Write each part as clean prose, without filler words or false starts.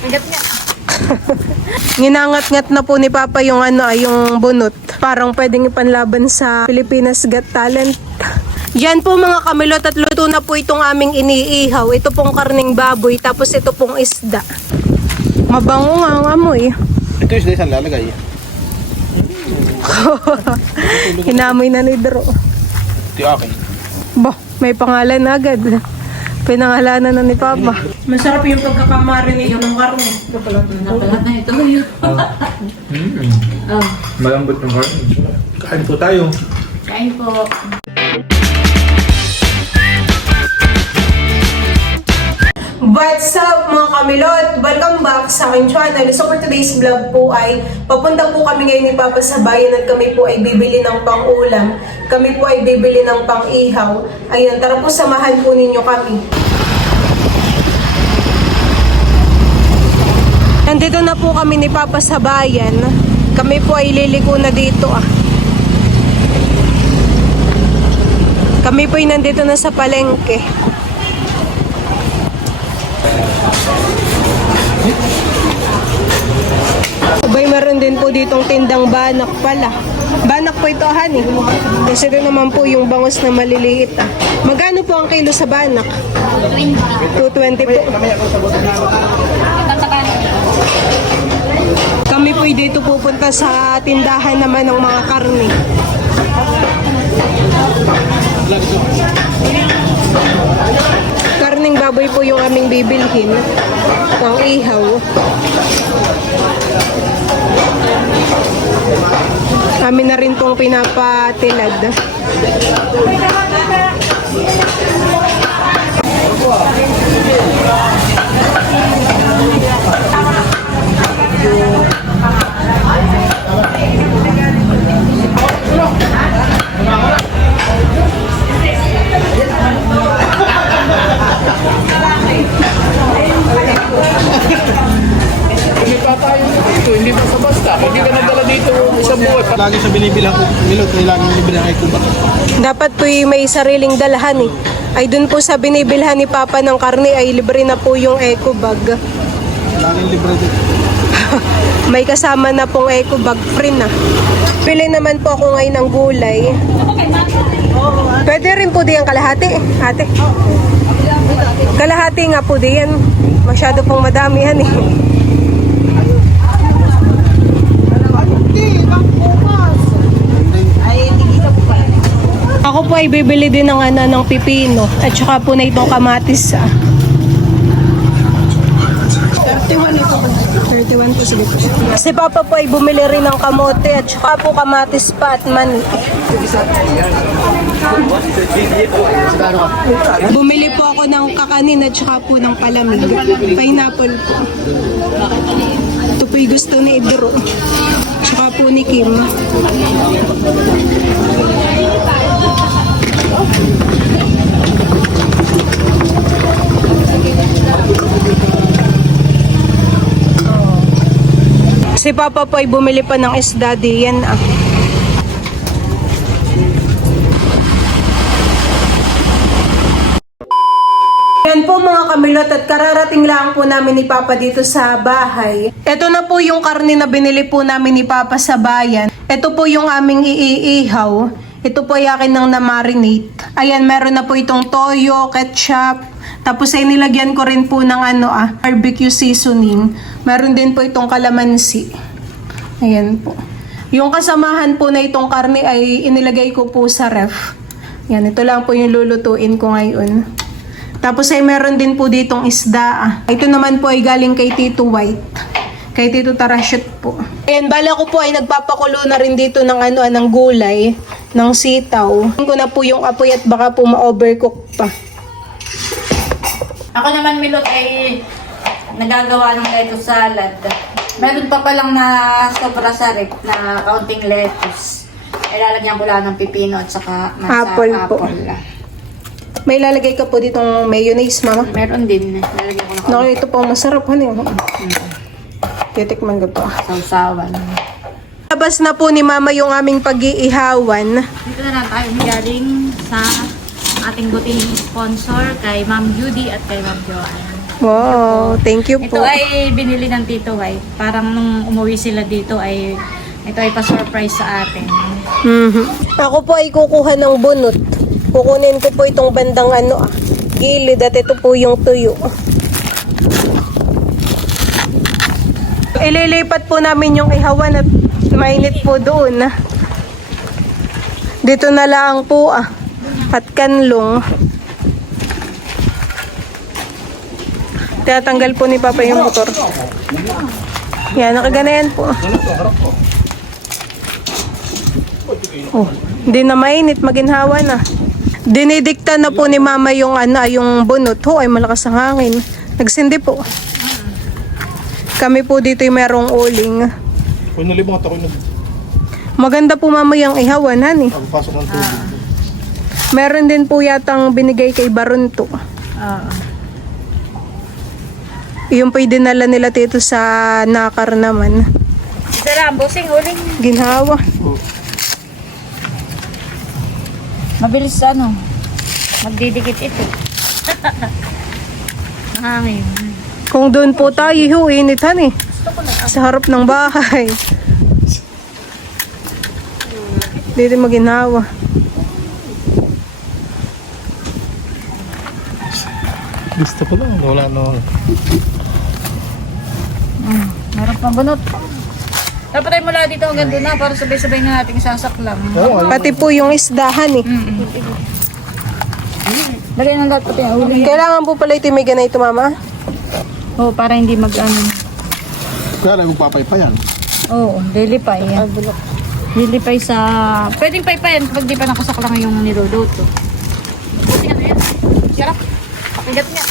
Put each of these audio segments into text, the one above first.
Hanggat nga. Ginangat-ngat na po ni Papa yung yung bunot. Parang pwedeng ipanlaban sa Pilipinas Got Talent. Yan po mga kamilot at luto na po itong aming iniihaw. Ito pong karning baboy tapos ito pong isda. Mabango nga ang amoy. Ito isda isang lalagay. Hinamoy na ni Dro. Ito yung akin. Bah, may pangalan agad. Pinangalanan na ni Papa. Masarap yung pagkakamarinate ng karne. Napalat na ito. Malambot ng karne. Kain po tayo. Kain po. What's up mga kamilot? Welcome back sa aking channel. So for today's vlog po ay papunta po kami ngayon ni Papa sa bayan at kami po ay bibili ng pang-ulam. Kami po ay bibili ng pang-ihaw. Ayun, tara po samahan po ninyo kami. Nandito na po kami ni Papa sa bayan. Kami po ay liliko na dito Kami po ay nandito na sa palengke. Sabay meron din po ditong tindang banak pala. Banak po ito honey. Kasi ito naman po yung bangos na maliliit Magkano po ang kilo sa banak? 220 po. Kami po dito pupunta sa tindahan naman ng mga karne. Karning baboy po yung aming bibilhin. Pang ihaw. Amin na rin pong pinapatilad. Hindi ba sa basta? Hindi ka nadala dito sa buhay. Lagi sa binibilang ko, milot, laging binibilang ay kubak. Dapat po may sariling dalahan Ay dun po sa binibilhan ni Papa ng karne ay libre na po yung eco bag. Laging libre dito. May kasama na pong eco bag, free na. Pili naman po ako ngayon ng gulay. Pwede rin po diyan kalahati, ate. Kalahati nga po diyan. Masyado pong madamihan Ako po ay bibili din ng ng pipino at saka po na itong kamatis 31 ito. 31 po sige po. Si Papa po ay bumili rin ng kamote at saka po kamatis pa at mani. Bumili po ako ng kakanin at saka po ng palamig. Pineapple po. Ito po yung gusto ni Idro. Saka po ni Kim. Si Papa po ay bumili pa ng isda diyan Yan po mga kamilot at kararating lang po namin ni Papa dito sa bahay. Ito na po yung karne na binili po namin ni Papa sa bayan. Ito po yung aming iihaw. Ito po ay akin ng na-marinate. Ayan, meron na po itong toyo, ketchup. Tapos ay nilagyan ko rin po ng barbecue seasoning. Meron din po itong kalamansi. Ayan po. Yung kasamahan po na itong karne ay inilagay ko po sa ref. Yan, ito lang po yung lulutuin ko ngayon. Tapos ay meron din po ditong isda. Ito naman po ay galing kay Tito White. Kay Tito Tarashoot po. Ayan, bala ko po ay nagpapakulo na rin dito ng ng gulay, ng sitaw. Tingin ko na po yung apoy at baka po ma-overcook pa. Ako naman, Milot, ay nagagawa ng lettuce salad. Meron pa palang na sobra sa rep na kaunting lettuce. Ilalagyan ko lang ng pipino at saka Apple po. May lalagay ka po ditong mayonnaise, Mama? Meron din. Lalagyan ko na Naku, ito po masarap. Titikman ko to. sausawan. Labas na po ni Mama yung aming pag-iihawan. Dito na lang tayo galing sa ating buting sponsor kay Ma'am Judy at kay Ma'am Joanne. Wow, thank you Ito po. ay binili ng Tito White. Parang nung umuwi sila dito ay ito ay pa-surprise sa atin. Mhm. Ako po ay kukuha ng bunot. Kukunin ko po itong bandang gilid at ito po yung tuyo. Ililipat po namin yung ihawan at mainit po doon. Dito na lang po at kanlong. Tinatanggal po ni Papa yung motor. Yan, nakaganayan po. Oh, hindi na mainit, maginhawa na. Dinidikta na po ni Mama yung yung bunot. Ho, ay malakas ang hangin. Nagsindi po. Kami po dito yung merong uling. Kung nalimutan ako yung Maganda po Mama yung ihawan, hani. nagpasok ng tubig. Meron din po yatang binigay kay Barunto. Yung po dinala nila dito sa Nakar naman. Ito lang, bossing, uling. Ginhawa. Mabilis magdidikit ito. Hangin. Kung doon po tayo, init han eh. Sa harap ng bahay. Dito maginhawa. Gusto ko lang, wala na. Meron pang bunot. Dapat ay mula dito hanggang doon na para sabay-sabay na nating sasaklang. Pati po yung isdahan eh. Lagay ng lahat pati ang uling. Kailangan po pala itimigan na ito, Mama. Oo, para hindi Kaya lang magpapaypayan. Oo, lilipay. Lilipay sa... Pwedeng paypayan kapag di pa nakasaklang yung niluluto. Buti ano yan? Sarap. Pakigat niya.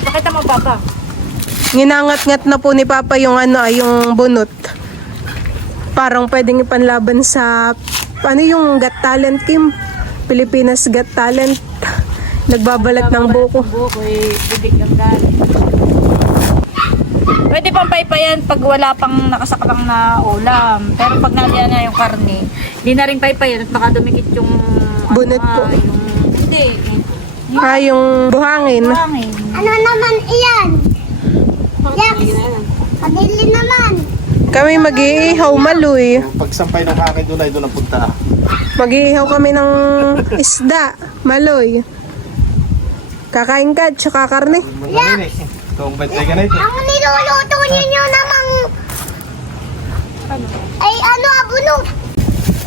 Pakita mo, Papa. Ginangat-ngat na po ni Papa yung yung bunot. Parang pwedeng ipanlaban sa yung Got Talent, Kim? Pilipinas Got Talent. Nagbabalat ng buko. Buko eh, bidig ng galing. Pwede pang paypayan pag wala pang nakasaklang na ulam. Pero pag nandiyan na yung karne, hindi na rin paypayan at baka dumikit yung... Bunot po. Hindi. Yung buhangin. Hangin. Ano naman iyan? Yes. Pagili naman. Kami mag-iihaw maloy. Pagsampay ng hangin doon ay doon ang punta. Mag-iihaw kami ng isda, maloy. Kakain ka, tsaka karne. Manganin eh. Kung ba't tayo ganito? Ang niluluto ninyo namang ay abuno.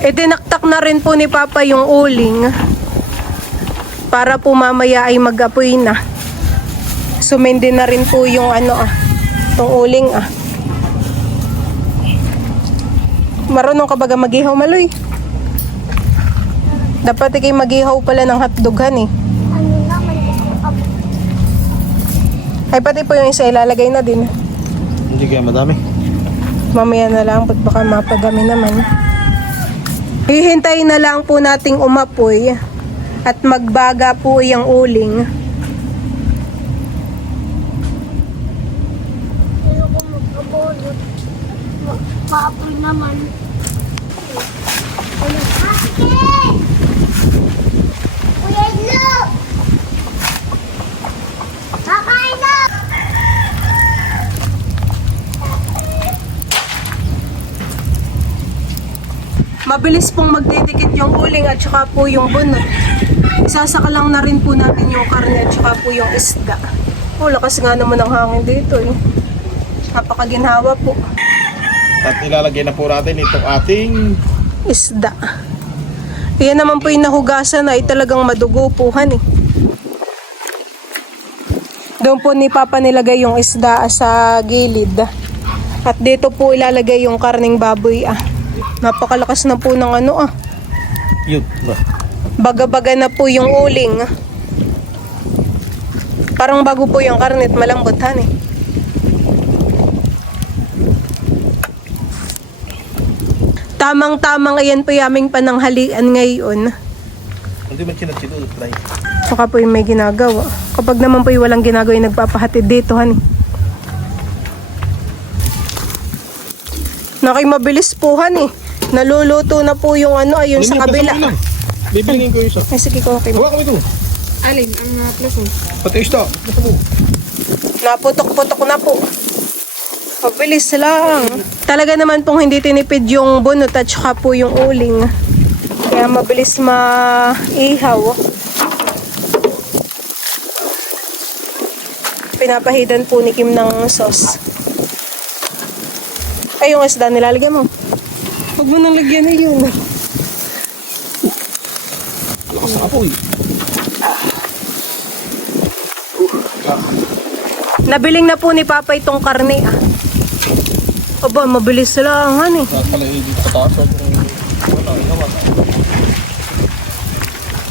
Itinaktak na rin po ni Papa yung uling. Para po mamaya ay mag-apoy na. Sumindi na rin po yung tong uling Marunong ka baga mag-ihaw, maloy? Dapat ikay mag-ihaw pala ng hotdoghan eh. Ano naman Ay pati po yung isa ilalagay na din. Hindi kaya madami. Mamaya na lang, ba't baka mapadami naman. Hihintayin na lang po nating umapoy at magbaga po yung uling. Ayoko magkabulot. Papoy naman. Ate! Kuya Idlo! Kakain na! Mabilis pong magdidikit yung uling at saka po yung bunot. Isasaka lang na rin po natin yung karne at saka po yung isda. Lakas nga naman ang hangin dito eh. Napakaginhawa po. At ilalagay na po natin itong ating Isda. Yan naman po yung nahugasan ay talagang madugupuhan eh. Doon po ni Papa nilagay yung isda sa gilid. At dito po ilalagay yung karning baboy Napakalakas na po ng yun. Baga-baga na po yung uling. Parang bago po yung karne at malambot eh. Tamang-tamang ayan po yung aming pananghalian ngayon. Hindi man chinat-chinut, try. Saka po yung may ginagawa. Kapag naman po yung walang ginagawa yung nagpapahatid dito, Nakay mabilis po, Naluluto na po yung ayun sa kabila. Bibilingin ko yung isa. Ay, sige ko, okay. Hawa kami ito. Alin, ang plaso. Pati isda. Gusto mo? Naputok-putok na po. Mabilis lang. Talaga naman pong hindi tinipid yung bunot at saka po yung uling. Kaya mabilis maihaw. Pinapahidan po ni Kim ng sauce. Ay, yung isda nilalagyan mo. Huwag mo nang lagyan na yun. Lakas na apoy. Nabiling na po ni Papa itong karne. Aba, mabilis lang, han eh. Pala dito sa taas.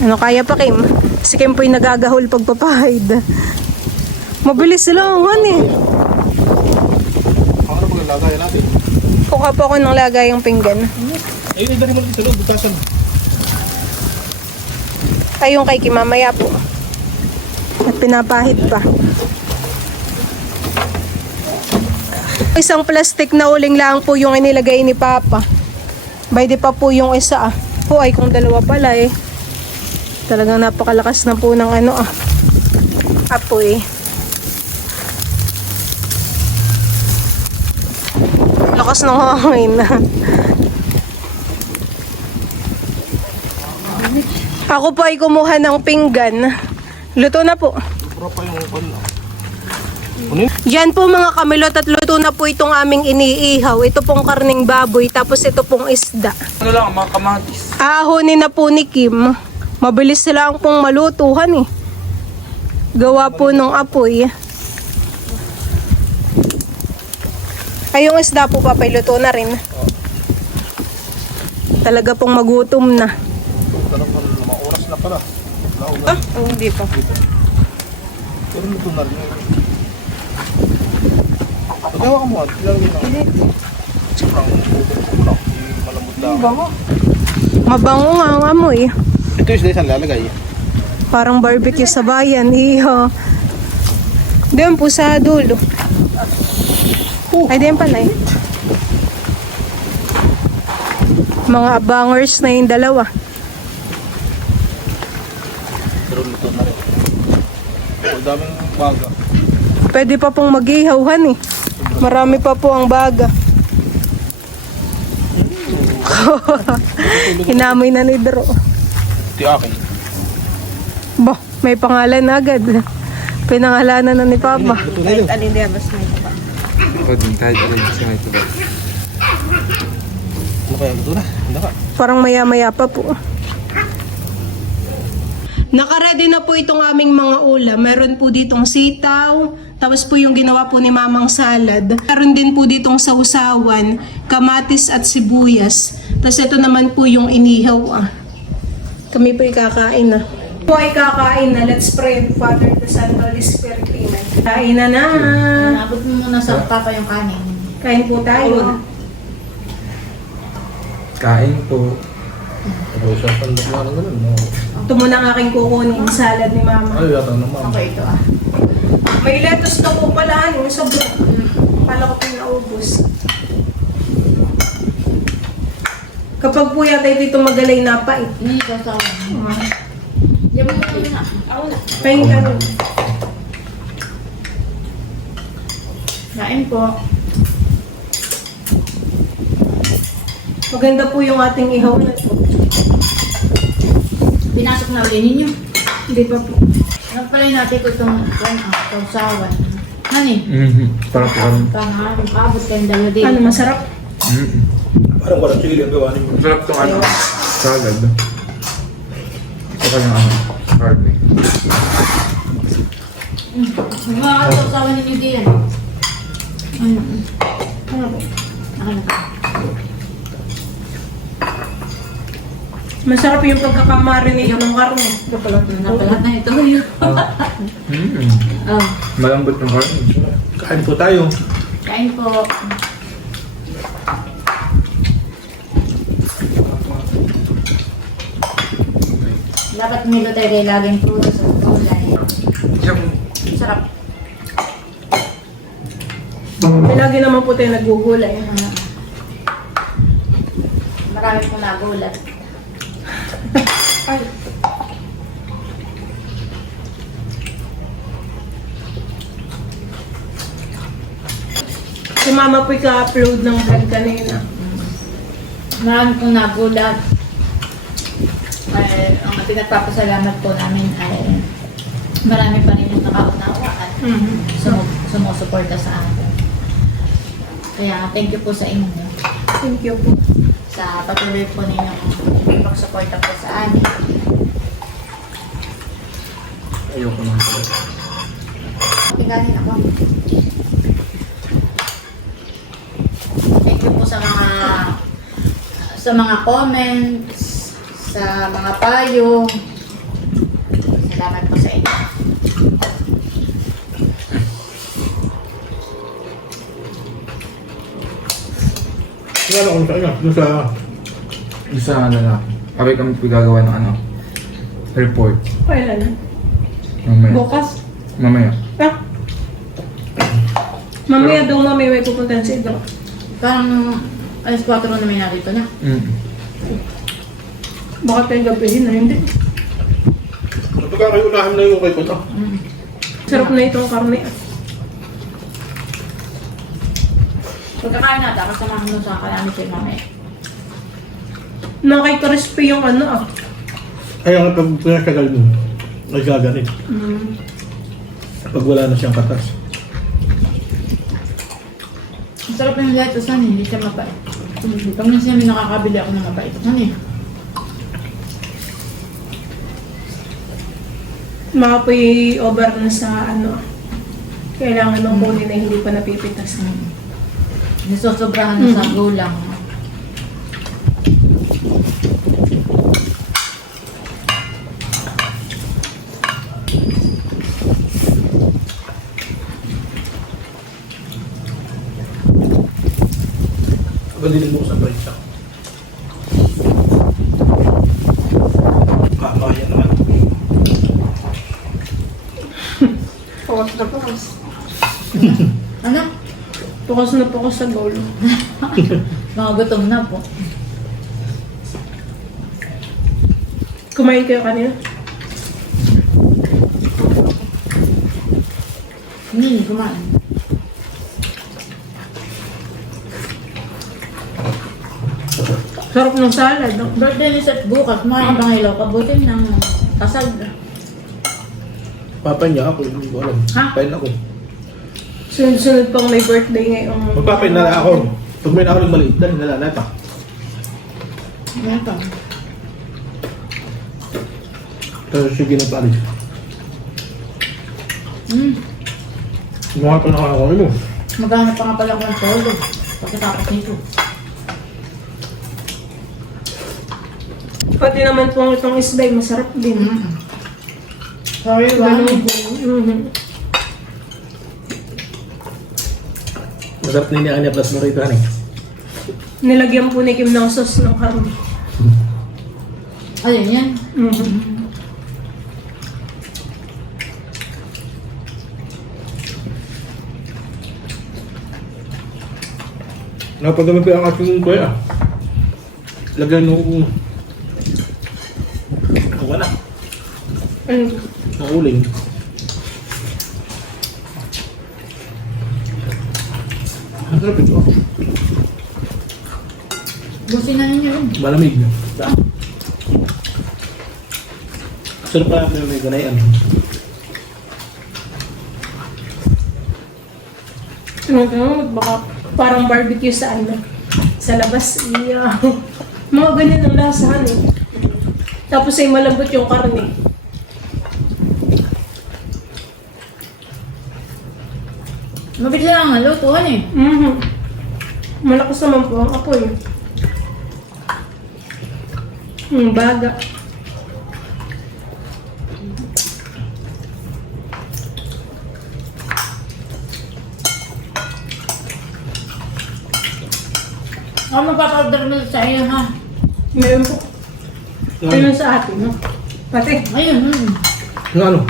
Ano kaya pa, Kim? Si Kim po'y nagagahol pagpapahid. Mabilis lang, han eh. Ano pag lagay natin? Kuha po ako ng lagay yung pinggan. Ayun, dali mo dito sa loob. Butasan. Ay, yung kay Kim mamaya po. At pinapahid pa. Isang plastic na uling lang po yung inilagay ni Papa. Bayde pa po yung isa ah. Ay kung dalawa pala eh. Talagang napakalakas na po ng apoy. Lakas ng hangin. Ako po ay kumuha ng pinggan. Luto na po. Propa yung pala. Yan po mga kamilot at luto na po itong aming iniihaw. Ito pong karning baboy tapos ito pong isda. Ano lang, mga kamatis. Aahonin na po ni Kim. Mabilis lang pong malutuhan eh. Gawa po ng apoy. Ay, yung isda po papailuto na rin. Talaga pong magutom na. Mga oras na pala. Oh, hindi pa. Pero luto na rin. Pagawa ka mo at ilalagay na. Malambot lang. Mabango nga ang amoy. Ito yung isda lalagay. Parang barbecue sa bayan. Iyo. Doon po sa dulo. Ay, diyan pala eh. Mga abangers na yung dalawa. Pero luto na rin. Oh, daming baga. Pwede pa pong mag-ihawan eh. Marami pa po ang baga. Hinamoy na ni Dro. Ito yung akin. Bah, may pangalan na agad. Pinangalanan na ni Papa. Luto na yun. Kahit alin sa ito ba? Ano kaya luto na? Hindi ka. Parang maya-maya pa po. Nakaready na po itong aming mga ulam. Meron po ditong sitaw, tapos po yung ginawa po ni Mamang salad. Meron din po ditong sausawan, kamatis at sibuyas. Tapos ito naman po yung inihaw. Kami po kakain na. Po ay kakain na. Let's pray to Father, the Son, the Holy Spirit. Amen. Kain na na. Nabot mo muna sa Papa yung kanin. Kain po tayo. Kain po. Tapos siya pandok na ng ganun. No? Ito muna ang aking kukunin salad ni Mama. Ay, yata naman. Okay, ito ah. May lettuce na po pala, yung sobra. Pala ko po naubos. Kapag po yata ito magalay na pait. Hindi ito sa Diyan mo na. Ako na. Pahin ka rin. Kain po. Maganda po yung ating ihaw na ito. Pinasok na ulit ninyo. Hindi pa po. Nagpalay natin ko itong kausawan. Hani? Parang po kami. Parang kabot kayong dalawa din. Ano, masarap? Parang walang chili ang gawa niyo. Masarap itong salad. Ito yung garlic. Mga kausawan ninyo din. Ano po? Ano po? Masarap yung pagkakamarinate ng karne. Napalat na ito. Oh, Malambot ng karne. Kain po tayo. kain po. Dapat nilo tayo kayo laging puro sa gulay. Sarap. Lagi naman po tayo nagugulay. Marami pong nagulat. Ay. Si Mama po'y ka-upload ng vlog kanina. Marami pong nagulat. Ay, ang pinagpapasalamat po namin ay marami pa rin yung nakaunawa at sumusuporta sa akin. Kaya thank you po sa inyo Thank you po. sa patuloy po ninyong pagsuporta po sa amin. Ayoko naman. Tingnan ako. Thank you po sa mga comments, sa mga payo. Salamat po sa inyo. Wala akong sa inyo. Doon sa... Isa ano na. Kami gagawa ng ano. Report. Kailan? Mamaya. Bukas? Mamaya. Ah. Mamaya daw mamaya may pupuntahan sa iba. Parang alas 4 namin na dito na. Baka tayong gabihin na hindi. Pagkakayunahan na yung kay ko to. Sarap na itong karne. Pagkakain natin, kasama mo sa kalami kay mami. Nakay-crispy yung ano ah. Kaya nga pag pinasyagal mo, nagaganit. Pag wala na siyang katas. Ang sarap yung lettuce na hindi siya mabait. Pag minsan may nakakabili ako ng mabait. Ano eh? Makapoy over na sa ano. Kailangan ng kunin na hindi pa napipitas. Nasusobrahan na sa gulang. Pagdilin mo ko sa price siya. Mamaya naman. Pukas na pukas. Ano? Pukas na pukas sa goal. Mga gutom na po. Kumain kayo kanina? Hindi, kumain. Sarap ng salad. No? Birthday ni Seth bukas, mga kabangilaw, kabutin ng kasal. Papay niya ako, hindi ko alam. Ha? Pain ako. Sunod-sunod pang may birthday ngayong... Magpapay na ako. Pag may nakalang maliit, dahil nalalata. Ito. Pero sige na paalis. Mukha pa nakakakuha mo. Maghanap pa nga pala ko ng todo. Pagkatapos nito. Pati naman po itong isday, masarap din. Sorry, Ganun Wani. din. Masarap na niya plus mo rito, honey. Nilagyan po ni Kim ng sauce ng karne. Alin yan? Napadami pa ang ating kuya. Lagyan mo wala. Ang uling. Ang sarap ito. Busin na ninyo yun. Malamig na. Sarap pa natin may ganayan. Tinutulog, baka parang barbecue sa ano. Sa labas, iya. Mga ganyan ang lasahan eh. Tapos ay malambot yung karne. Mabilis lang ang lutuan eh. Malakas naman po ang apoy. Baga. Ako magpapa-order mo sa iyo ha. Meron po. Ayun sa atin, no? Pati. Ayun. Yung ano?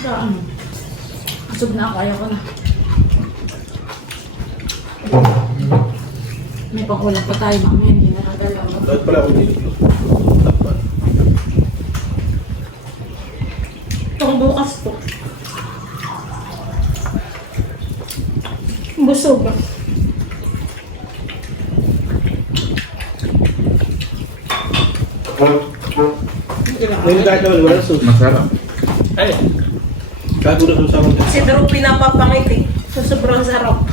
Sa ano? Busog na ako, ayoko na. May pangulang pa tayo, mami. Hindi na nadala. Dahil pala ako dito. Tapat. bukas po. Busog. Ngayon kahit naman wala sauce. Masarap. Ay, gago na sauce ako. Si Drew pinapapangit eh. So, sobrang sarap.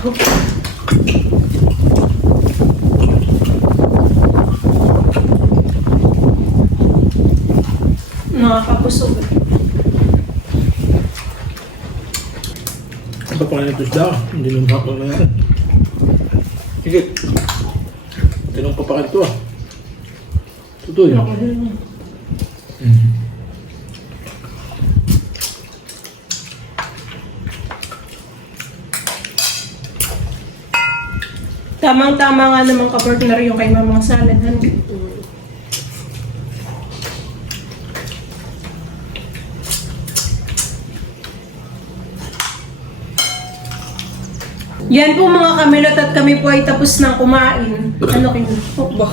Nakakabusog. Ang papangalan ng daw. Hindi naman ako na yan. Sige. Tinong papangalan ito ah. Tutoy. Tamang-tama nga naman ka-partner yung kay Mamang Salad. Yan po mga kamilot at kami po ay tapos ng kumain. Ano kayo? Ba?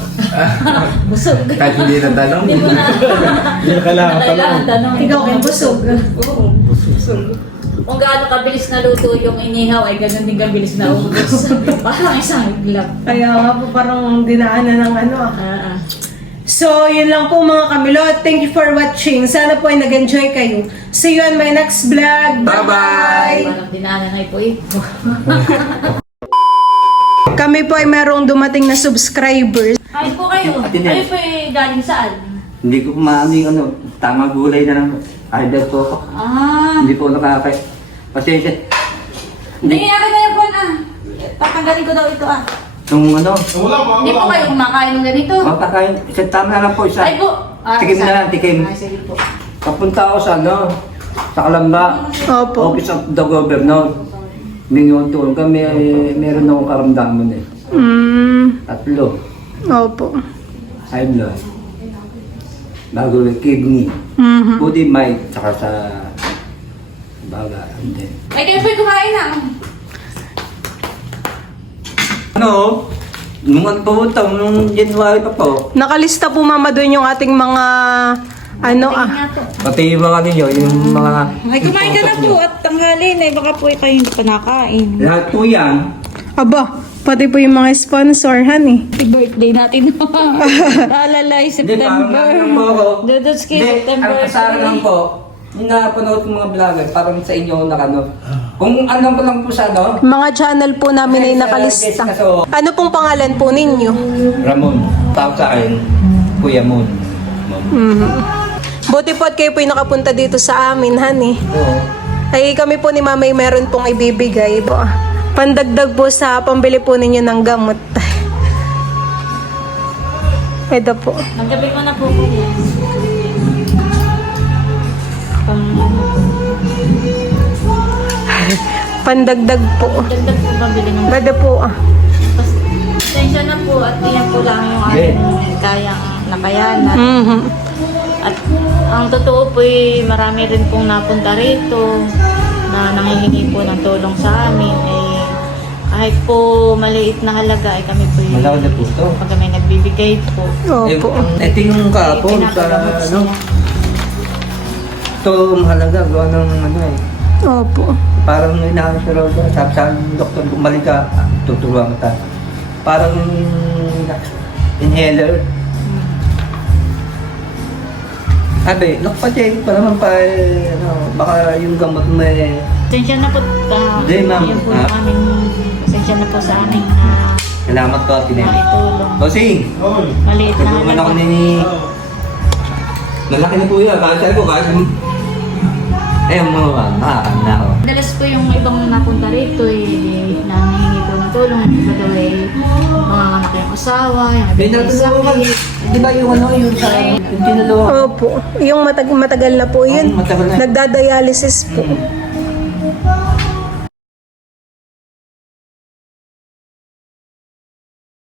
Busog. Kahit hindi na tanong. Hindi na kailangan tanong. Ikaw kayo busog. Kung gaano kabilis na luto yung inihaw, ay ganun din kabilis na ubos. Parang isang iglap. Kaya nga po parang dinaanan ng ano ah. Ah. So, yun lang po mga kamilot. Thank you for watching. Sana po ay nag-enjoy kayo. See you on my next vlog. Bye-bye! Parang dinaanan ay po ito. Kami po ay merong dumating na subscribers. Kain po kayo. Kayo po ay galing saan? Hindi ko maano yung ano, tama gulay na lang. Either po ako. Ah. Hindi po nakakay. Pasensya. Hindi, akin na yung po na. Tatanggalin ko daw ito ah. Yung ano, Hindi po kayo kumakain ng ganito. makakain. Isa tama na lang po isa. Ay po. Tikim na lang, tikim. Ay, sige po. Papunta ako sa ano, sa Kalamba. Opo. Office of the Governor. Mingon tulong kami, meron akong karamdaman eh. 3. Opo. High blood. Bago yung kidney. Body might, tsaka sa baga. Hindi. Ay, kayo po'y kumain na. Ano? Nung ano nung January pa po, Nakalista po mama doon yung ating mga ano ah. pati yung mga ninyo, yung mga Ay, kumain ka na po at tanggalin eh. Baka po kayo hindi pa nakain. lahat po yan. Aba, pati po yung mga sponsor, honey. Happy birthday natin. Alalay, Hindi, parang lang po ako. Dudutski, Hindi, September. ang kasama lang po, yung napanood ng mga vlogger, parang sa inyo nakano. Kung alam ko lang po sa ano, Mga channel po namin ay nakalista. Ano pong pangalan po ninyo? Ramon, tawag sa akin, Kuya Mon. Buti po at kayo po yung nakapunta dito sa amin, honey. Oo. Ay kami po ni Mamay meron pong ibibigay po. Pandagdag po sa pambili po ninyo ng gamot. Ito po. Naggabi ko na po po. Pandagdag po. Dagdag po pabili ng Bada po ah. pasensya na po at iyan po lang yung ating kayang nakayanan. Mhm. At ang totoo po marami rin pong napunta rito na nangihingi po ng tulong sa amin. Kahit po maliit na halaga ay kami po Malaki na po ito. pag kami nagbibigay po. Opo. Ito yung kahapon sa Pinapagamot ano, siya. ito mahalaga, gawa ng ano eh. Opo. Parang inaano sa roda, sabi sa doktor, bumalik ka, tuturuan kita. Parang inhaler. Sabi, nakapatid pa naman pa, ano, baka yung gamot mo eh. Pasensya na po. Hindi, ma'am. Yun po yung aming pasensya na po sa aming Salamat ko, Tinem. naitulong. Bossing, Maliit na tulungan ako halaga. ni... Malaki na po yun, kahit sabi ko, kahit... Eh, nakakano na ako. Madalas po yung ibang napunta rito nangihingi po ng tulong. Iba daw mga anak yung asawa, yung May iba yung natulungan, sakit. di ba yung ano, yung sa... Yung tinulungan. Opo. Yung matagal na po yun. Matagal na. Nagdadialysis po.